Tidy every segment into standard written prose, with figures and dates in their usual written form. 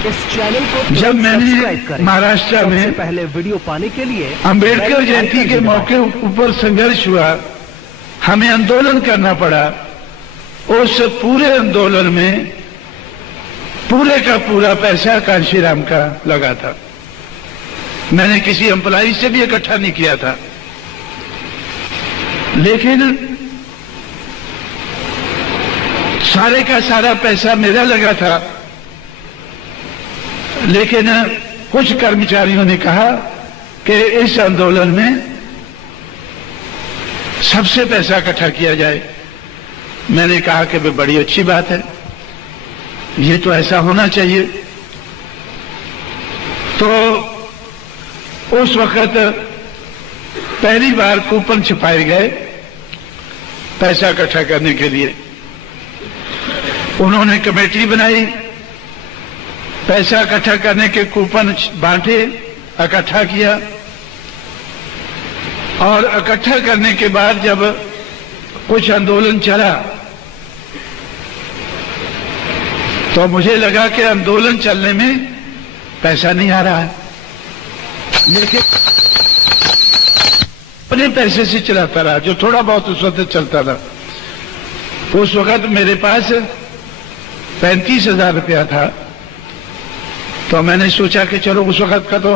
इस चैनल को जब मैंने महाराष्ट्र में पहले वीडियो पाने के लिए अंबेडकर जयंती के मौके ऊपर संघर्ष हुआ, हमें आंदोलन करना पड़ा। उस पूरे आंदोलन में पूरे का पूरा पैसा कांशीराम का लगा था। मैंने किसी एम्प्लॉई से भी इकट्ठा नहीं किया था, लेकिन सारे का सारा पैसा मेरा लगा था। लेकिन कुछ कर्मचारियों ने कहा कि इस आंदोलन में सबसे पैसा इकट्ठा किया जाए। मैंने कहा कि भाई बड़ी अच्छी बात है, ये तो ऐसा होना चाहिए। तो उस वक्त पहली बार कूपन छपाए गए पैसा इकट्ठा करने के लिए। उन्होंने कमेटी बनाई, पैसा इकट्ठा करने के कूपन बांटे, इकट्ठा किया। और इकट्ठा करने के बाद जब कुछ आंदोलन चला तो मुझे लगा कि आंदोलन चलने में पैसा नहीं आ रहा है, लेकिन अपने पैसे से चलाता रहा, जो थोड़ा बहुत उस वक्त चलता था। उस वक्त मेरे पास 35,000 रुपया था। तो मैंने सोचा कि चलो, उस वक्त का तो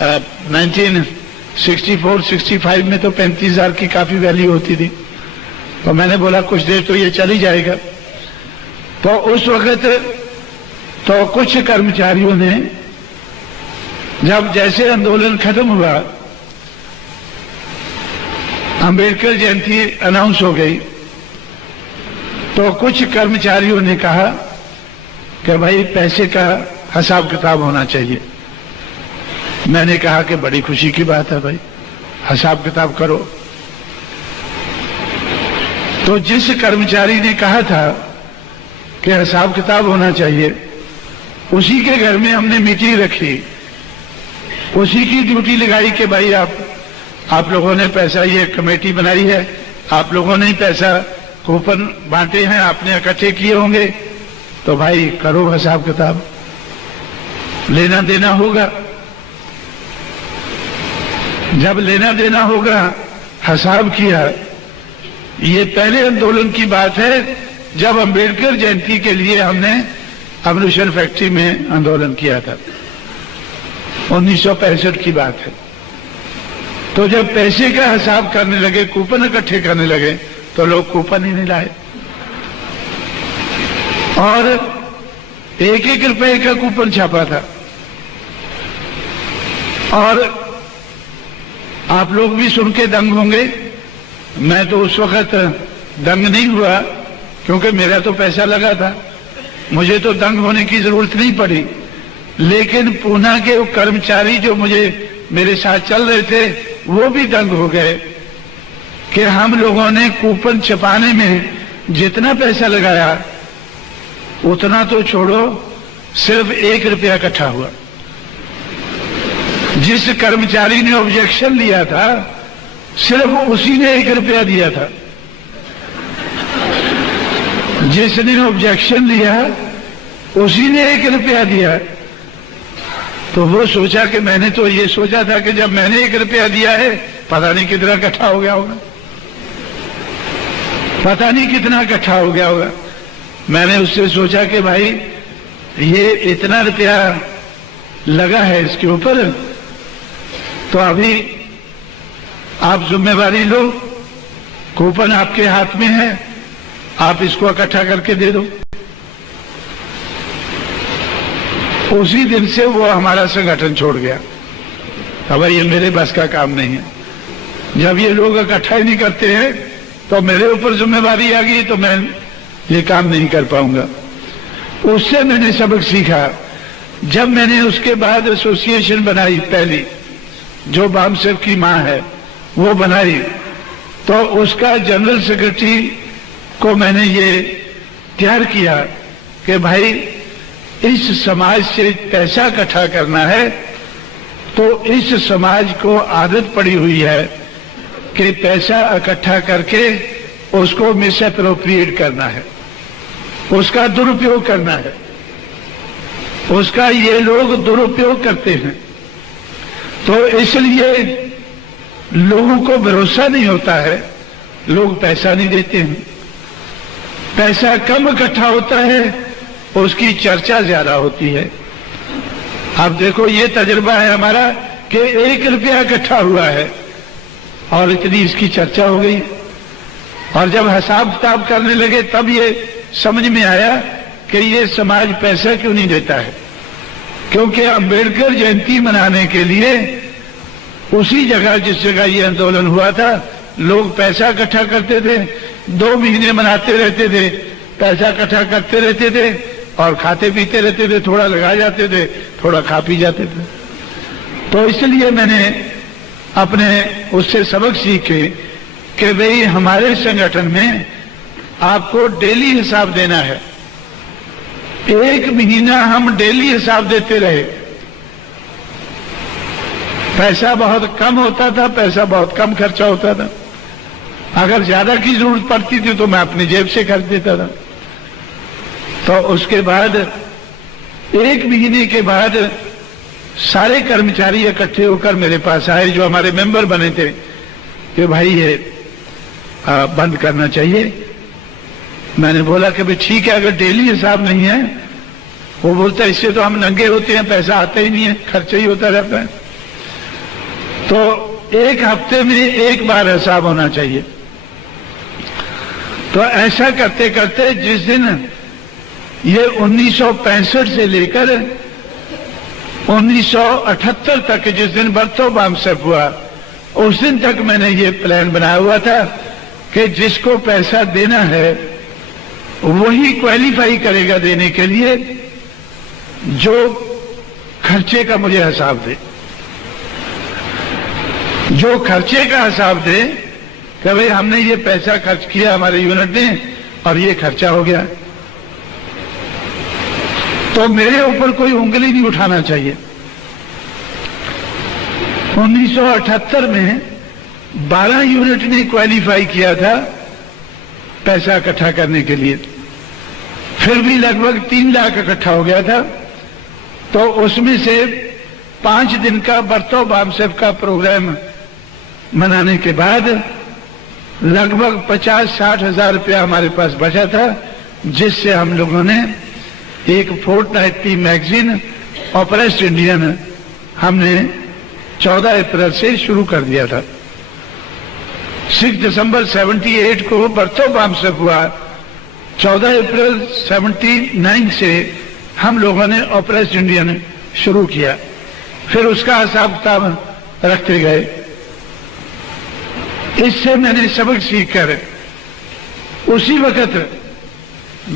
1964-65 में तो 35,000 की काफी वैल्यू होती थी। तो मैंने बोला कुछ देर तो ये चल ही जाएगा। तो उस वक्त तो कुछ कर्मचारियों ने, जब जैसे आंदोलन खत्म हुआ, अंबेडकर जयंती अनाउंस हो गई, तो कुछ कर्मचारियों ने कहा कि भाई पैसे का हिसाब किताब होना चाहिए। मैंने कहा कि बड़ी खुशी की बात है भाई, हिसाब किताब करो। तो जिस कर्मचारी ने कहा था कि हिसाब किताब होना चाहिए, उसी के घर में हमने मीटिंग रखी, उसी की ड्यूटी लगाई कि भाई आप लोगों ने पैसा, ये कमेटी बनाई है, आप लोगों ने ही पैसा कूपन बांटे हैं, आपने इकट्ठे किए होंगे, तो भाई करो हिसाब किताब, लेना देना होगा। जब लेना देना होगा, हिसाब किया। ये पहले आंदोलन की बात है जब अंबेडकर जयंती के लिए हमने अम्बुशन फैक्ट्री में आंदोलन किया था, 1965 की बात है। तो जब पैसे का हिसाब करने लगे, कूपन इकट्ठे करने लगे, तो लोग कूपन ही नहीं लाए और 1-1 रुपए का कूपन छापा था। और आप लोग भी सुन के दंग होंगे, मैं तो उस वक्त दंग नहीं हुआ क्योंकि मेरा तो पैसा लगा था, मुझे तो दंग होने की जरूरत नहीं पड़ी। लेकिन पूना के वो कर्मचारी जो मेरे साथ चल रहे थे, वो भी दंग हो गए कि हम लोगों ने कूपन छपाने में जितना पैसा लगाया उतना तो छोड़ो, सिर्फ 1 रुपया इकट्ठा हुआ। जिस कर्मचारी ने ऑब्जेक्शन लिया था, सिर्फ उसी ने 1 रुपया दिया था। जिसने ऑब्जेक्शन लिया उसी ने 1 रुपया दिया। तो वो सोचा कि मैंने तो ये सोचा था कि जब मैंने 1 रुपया दिया है, पता नहीं कितना इकट्ठा हो गया होगा, पता नहीं कितना इकट्ठा हो गया होगा। मैंने उससे सोचा कि भाई ये इतना रुपया लगा है इसके ऊपर, तो अभी आप जिम्मेवारी लो, कूपन आपके हाथ में है, आप इसको इकट्ठा करके दे दो। उसी दिन से वो हमारा संगठन छोड़ गया। अब ये मेरे बस का काम नहीं है। जब ये लोग इकट्ठा ही नहीं करते हैं तो मेरे ऊपर जिम्मेवारी आ गई, तो मैं ये काम नहीं कर पाऊंगा। उससे मैंने सबक सीखा। जब मैंने उसके बाद एसोसिएशन बनाई, पहली जो बामसेव की मां है वो बनाई, तो उसका जनरल सेक्रेटरी को मैंने ये तैयार किया कि भाई इस समाज से पैसा इकट्ठा करना है, तो इस समाज को आदत पड़ी हुई है कि पैसा इकट्ठा करके उसको मिसअप्रोप्रिएट करना है, उसका दुरुपयोग करना है। उसका ये लोग दुरुपयोग करते हैं। तो इसलिए लोगों को भरोसा नहीं होता है, लोग पैसा नहीं देते हैं। पैसा कम इकट्ठा होता है, उसकी चर्चा ज्यादा होती है। अब देखो, ये तजुर्बा है हमारा कि 1 रुपया इकट्ठा हुआ है और इतनी इसकी चर्चा हो गई। और जब हिसाब किताब करने लगे तब ये समझ में आया कि ये समाज पैसा क्यों नहीं देता है। क्योंकि अंबेडकर जयंती मनाने के लिए उसी जगह, जिस जगह ये आंदोलन हुआ था, लोग पैसा इकट्ठा करते थे, 2 महीने मनाते रहते थे, पैसा इकट्ठा करते रहते थे और खाते पीते रहते थे, थोड़ा लगा जाते थे, थोड़ा खा पी जाते थे। तो इसलिए मैंने अपने उससे सबक सीखे कि भाई हमारे संगठन में आपको डेली हिसाब देना है। 1 महीना हम डेली हिसाब देते रहे। पैसा बहुत कम होता था, पैसा बहुत कम खर्चा होता था। अगर ज्यादा की जरूरत पड़ती थी तो मैं अपनी जेब से खर्च देता था। तो उसके बाद 1 महीने के बाद सारे कर्मचारी इकट्ठे होकर मेरे पास आए, जो हमारे मेंबर बने थे, कि भाई ये बंद करना चाहिए। मैंने बोला कि भाई ठीक है, अगर डेली हिसाब नहीं है। वो बोलता इससे तो हम नंगे होते हैं, पैसा आता ही नहीं है, खर्चा ही होता रहता है। तो 1 हफ्ते में 1 बार हिसाब होना चाहिए। तो ऐसा करते करते जिस दिन ये 1965 से लेकर 1978 तक, जिस दिन बर्थो बामसेप हुआ, उस दिन तक मैंने ये प्लान बनाया हुआ था कि जिसको पैसा देना है वही क्वालिफाई करेगा देने के लिए, जो खर्चे का मुझे हिसाब दे। जो खर्चे का हिसाब दे कि भाई हमने ये पैसा खर्च किया हमारे यूनिट ने और ये खर्चा हो गया, तो मेरे ऊपर कोई उंगली नहीं उठाना चाहिए। 1978 में 12 यूनिट ने क्वालिफाई किया था पैसा इकट्ठा करने के लिए, फिर भी लगभग 3 लाख इकट्ठा हो गया था। तो उसमें से 5 दिन का बर्थो बामसेप का प्रोग्राम मनाने के बाद लगभग 50-60 हजार रुपया हमारे पास बचा था, जिससे हम लोगों ने एक फोर्टनाइटली मैगजीन ऑपरेस्ट इंडियन हमने 14 अप्रैल से शुरू कर दिया था। 6 दिसंबर 78 को बर्थो बामसेप हुआ। 14 अप्रैल 79 से हम लोगों ने ऑपरेस्ट इंडियन शुरू किया। फिर उसका हिसाब किताब रखते गए। इससे मैंने सबक सीखकर उसी वक्त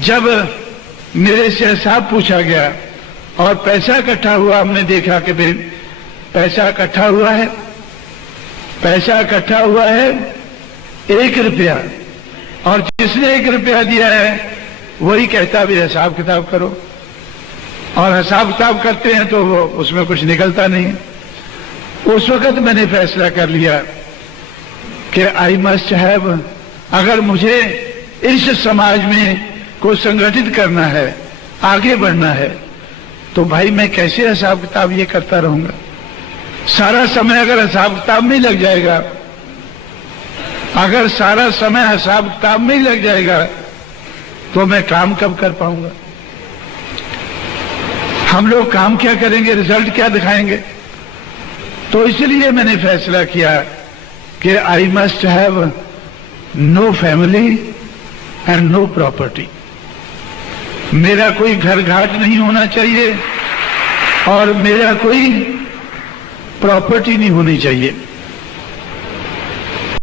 जब मेरे से हिसाब पूछा गया और पैसा इकट्ठा हुआ, हमने देखा कि भाई पैसा इकट्ठा हुआ है, पैसा इकट्ठा हुआ है 1 रुपया, और जिसने 1 रुपया दिया है वही कहता भी हिसाब किताब करो, और हिसाब किताब करते हैं तो वो उसमें कुछ निकलता नहीं। उस वक्त मैंने फैसला कर लिया कि आई मस्ट हैव, अगर मुझे इस समाज में को संगठित करना है, आगे बढ़ना है, तो भाई मैं कैसे हिसाब किताब ये करता रहूंगा। सारा समय अगर हिसाब किताब में लग जाएगा, अगर सारा समय हिसाब किताब में ही लग जाएगा, तो मैं काम कब कर पाऊंगा। हम लोग काम क्या करेंगे, रिजल्ट क्या दिखाएंगे। तो इसलिए मैंने फैसला किया कि I must have no family and no property. मेरा कोई घर घाट नहीं होना चाहिए और मेरा कोई प्रॉपर्टी नहीं होनी चाहिए।